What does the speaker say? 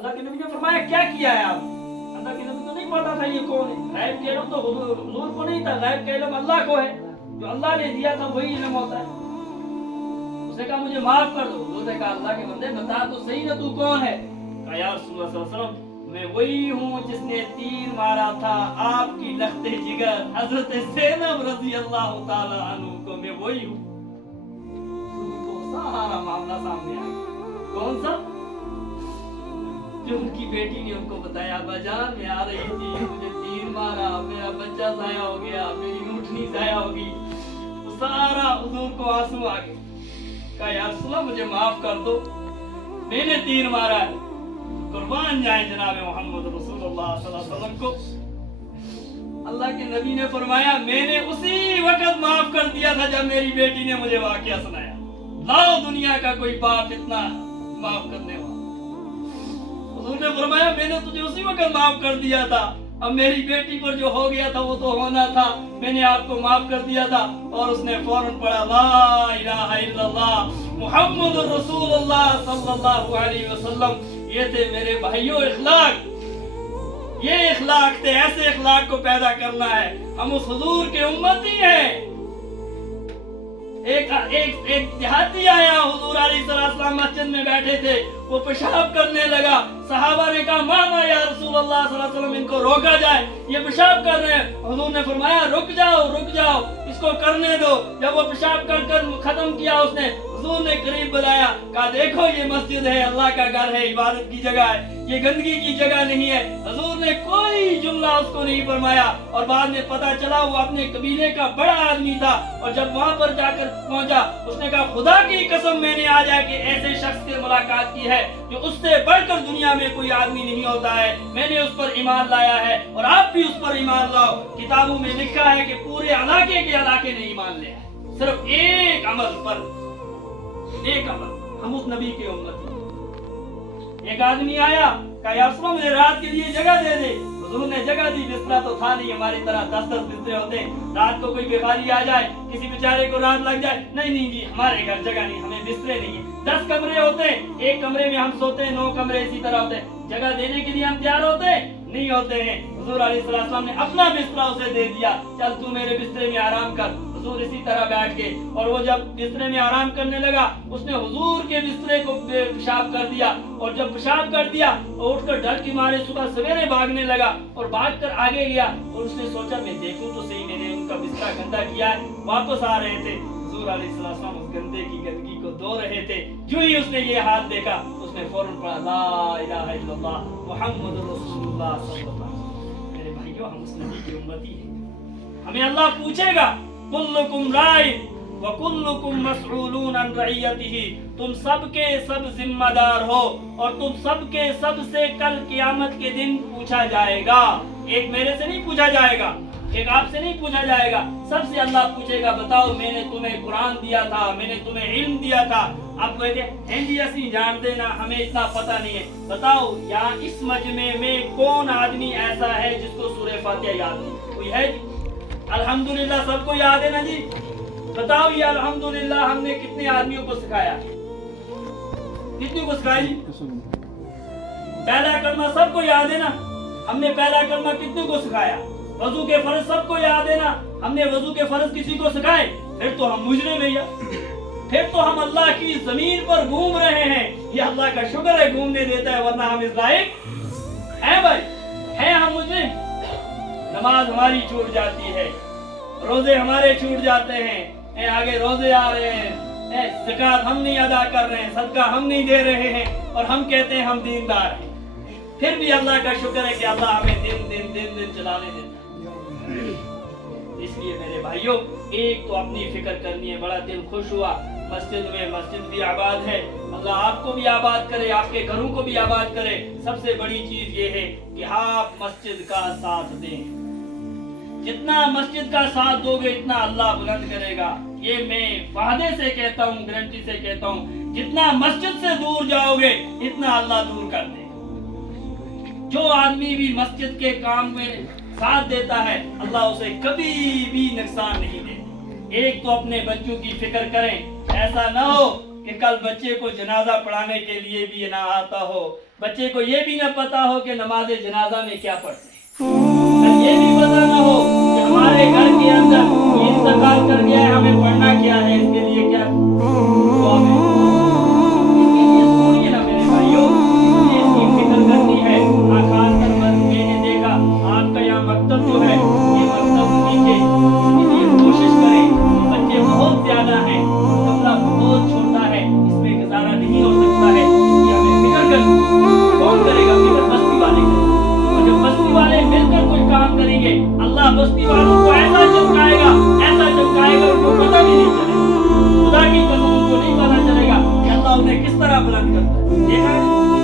अल्लाह के नबी ने फरमाया क्या किया है आप? अल्लाह के नबी को नहीं पता था ये कौन है। गैब का इल्म तो हुजूर को नहीं था, गैब का इल्म अल्लाह को है, जो अल्लाह ने दिया था वही इल्म होता है। उसने कहा मुझे माफ कर दो। हुजूर ने कहा अल्लाह के बंदे बता तो सही ना तू कौन है? कहा या रसूलुल्लाह सल्लल्लाहु अलैहि वसल्लम मैं वही हूँ जिसने तीर मारा था आपकी लख्ते जिगर हजरत ज़ैनब रज़ी अल्लाह ताला अन्हु को, मैं वही हूँ। सारा मामला सामने आ गया। कौन सा? जो उनकी बेटी ने उनको बताया बाजार में आ रही थी, मुझे तीर मारा, मेरा बच्चा ज़ाया हो गया, मेरी ऊँटनी ज़ाया होगी। वो सारा हुजूर को आंसू आ गए। कहा या रसूलल्लाह मुझे माफ कर दो, मैंने तीर मारा है, कुर्बान जाए जनाब मोहम्मद रसूलुल्लाह सल्लल्लाहु अलैहि वसल्लम को। अल्लाह के नबी ने फरमाया मैंने उसी वक्त माफ कर दिया था जब मेरी बेटी ने मुझे वाकया सुनाया। लाओ दुनिया का कोई बाप इतना माफ करने वाला। हुजूर ने फरमाया मैंने तुझे उसी वक्त माफ कर दिया था, अब मेरी बेटी पर जो हो गया था वो तो होना था, मैंने आपको माफ कर दिया था। और उसने फौरन पढ़ा ला इलाहा इल्लल्लाह मुहम्मदुर रसूलुल्लाह सल्लल्लाहु अलैहि वसल्लम। ये थे मेरे भाइयों इखलाक, ये इखलाक थे, ऐसे इखलाक को पैदा करना है। हम उस हुजूर के उम्मती हैं। एक देहाती आया, हुजूर अलैहिस्सलाम मस्जिद में बैठे थे, वो पेशाब करने लगा। सहाबा ने कहा मामा या रसूलुल्लाह सल्लल्लाहु अलैहि वसल्लम इनको रोका जाए, ये पेशाब कर रहे हैं। हुजूर ने फरमाया रुक जाओ इसको करने दो। जब वो पेशाब कर खत्म किया उसने, हुजूर ने करीब बुलाया, कहा देखो ये मस्जिद है, अल्लाह का घर है, इबादत की जगह है, ये गंदगी की जगह नहीं है। हुजूर ने कोई जुमला उसको नहीं फरमाया। और बाद में पता चला वो अपने कबीले का बड़ा आदमी था। और जब वहां पर जाकर पहुंचा उसने कहा खुदा की कसम मैंने आज आके ऐसे शख्स से मुलाकात की है जो उससे बढ़कर दुनिया में कोई आदमी नहीं होता है, मैंने उस पर ईमान लाया है और आप भी उस पर ईमान लाओ। किताबों में लिखा है कि पूरे इलाके के इलाके ने ईमान लिया है सिर्फ एक अमल पर, एक अमल। हम उस नबी के उम्मती। एक आदमी आया, कहा या रसूल मुझे रात के लिए जगह दे दे। हुजूर ने जगह दी, बिस्तरा तो था नहीं, हमारी तरह 10-10 बिस्तरे होते हैं। रात को कोई बीमारी आ जाए, किसी बेचारे को रात लग जाए, नहीं जी हमारे घर जगह नहीं, हमें बिस्तरे नहीं है। 10 कमरे होते हैं, एक कमरे में हम सोते हैं, 9 कमरे इसी तरह होते हैं। जगह देने के लिए हम तैयार होते हैं? नहीं होते हैं। हुजूर अलैहिस्सलाम ने अपना बिस्तरा उसे दे दिया, चल तू मेरे बिस्तरे में आराम कर। हुजूर इसी तरह बैठ गए और वो जब बिस्तरे में आराम करने लगा उसने हुजूर के बिस्तरे को पेशाब कर दिया। और जब पेशाब कर दिया उठकर डर के मारे सुबह सवेरे भागने लगा और भागकर आगे गया। और उसने सोचा मैं देखूं तो सही, मैंने उनका बिस्तरा गंदा किया है। वापस आ रहे थे, हुजूर अलैहिस्सलाम उस गंदे की गंदगी को धो रहे थे। जो ही उसने ये हाथ देखा उसने फौरन पढ़ा ला इलाहा इल्लल्लाह मुहम्मदुर रसूलुल्लाह सल्लल्लाहु अलैहि वसल्लम। मेरे भाइयों हम उस नबी की उम्मती हैं। हमें अल्लाह पूछेगा कुल्लुकुम राइन व कुल्लुकुम मसऊलून अन रइयतिही, तुम सबके सब जिम्मेदार हो और तुम सबके सब से कल क़यामत के दिन पूछा जाएगा। एक मेरे से नहीं पूछा जाएगा, एक आपसे नहीं पूछा जाएगा, सबसे अल्लाह पूछेगा बताओ मैंने तुम्हें कुरान दिया था, मैंने तुम्हें इल्म दिया था। आप कहते हैं हिंदी असली जान देना, हमें इतना पता नहीं है। बताओ यहाँ इस मजमे में कौन आदमी ऐसा है जिसको सूरह फातिहा याद नहीं? कोई है जी? अल्हम्दुलिल्लाह सबको याद है ना जी? बताओ ये अल्हम्दुलिल्लाह हमने कितने आदमियों को सिखाया? कितने को सिखाया जी? पहला कलमा सबको याद है ना? हमने पहला कलमा कितने को सिखाया? वजू के फर्ज सबको याद है ना? हमने वजू के फर्ज किसी को सिखाए? फिर तो हम मुजरिम भैया, फिर तो हम अल्लाह की जमीन पर घूम रहे हैं। ये अल्लाह का शुक्र है घूमने देता है, वरना हम इस लायक हैं भाई, हैं हम मुजरिम। नमाज हमारी छूट जाती है, रोजे हमारे छूट जाते हैं, आगे रोजे आ रहे हैं, ज़कात हम नहीं अदा कर रहे हैं, सदका हम नहीं दे रहे हैं और हम कहते हैं हम दीनदार हैं। फिर भी अल्लाह का शुक्र है कि अल्लाह हमें दिन चलाने देता है। इसलिए मेरे भाइयों एक तो अपनी फिक्र करनी है। बड़ा दिल खुश हुआ मस्जिद भी आबाद है, अल्लाह आपको भी आबाद करे, आपके घरों को भी आबाद करे। सबसे बड़ी चीज ये है कि आप मस्जिद का साथ दें। जितना मस्जिद का साथ दोगे इतना अल्लाह बुलंद करेगा। ये मैं वादे से कहता हूँ, गारंटी से कहता हूँ, जितना मस्जिद से दूर जाओगे इतना अल्लाह दूर कर देगा। जो आदमी भी मस्जिद के काम में साथ देता है अल्लाह उसे कभी भी नुकसान नहीं देता। एक तो अपने बच्चों की फिक्र करें, ऐसा ना हो कि کہ کل بچے کو جنازہ پڑھانے کے لیے بھی نہ آتا ہو، بچے کو یہ بھی نہ پتا ہو کہ نماز جنازہ میں کیا پڑھتے ہیں، یہ بھی پتا نہ ہو کہ ہمارے گھر کے اندر یہ انتقال کر گیا ہے، ہمیں پڑھنا کیا ہے، اس کے لیے کیا دعا ہے۔ اس کے لیے سنیے نا میرے بھائیوں، یہ اس کی فکر کرنی ہے۔ خاص کر میں نے دیکھا آپ کا یہاں مکتب جو ہے یہ مکتب نیچے، اس کے لیے کوشش کریں، بچے بہت زیادہ ہیں، کمرہ بہت چھوٹا ہے، اس میں گزارا نہیں ہو سکتا ہے، یہ ہمیں فکر کرنی ہے۔ کون کرے گا فکر؟ بستی والے کریں گے، اور جب بستی والے مل کر کوئی کام کریں گے اللہ بستی والوں کو ایسا چمکائے گا، ایسا چمکائے گا ان کو پتہ بھی نہیں چلے گا، خدا کی قسم ان کو نہیں پتہ چلے گا کہ اللہ انہیں کس طرح بلند کرتا ہے۔ دیکھا ہے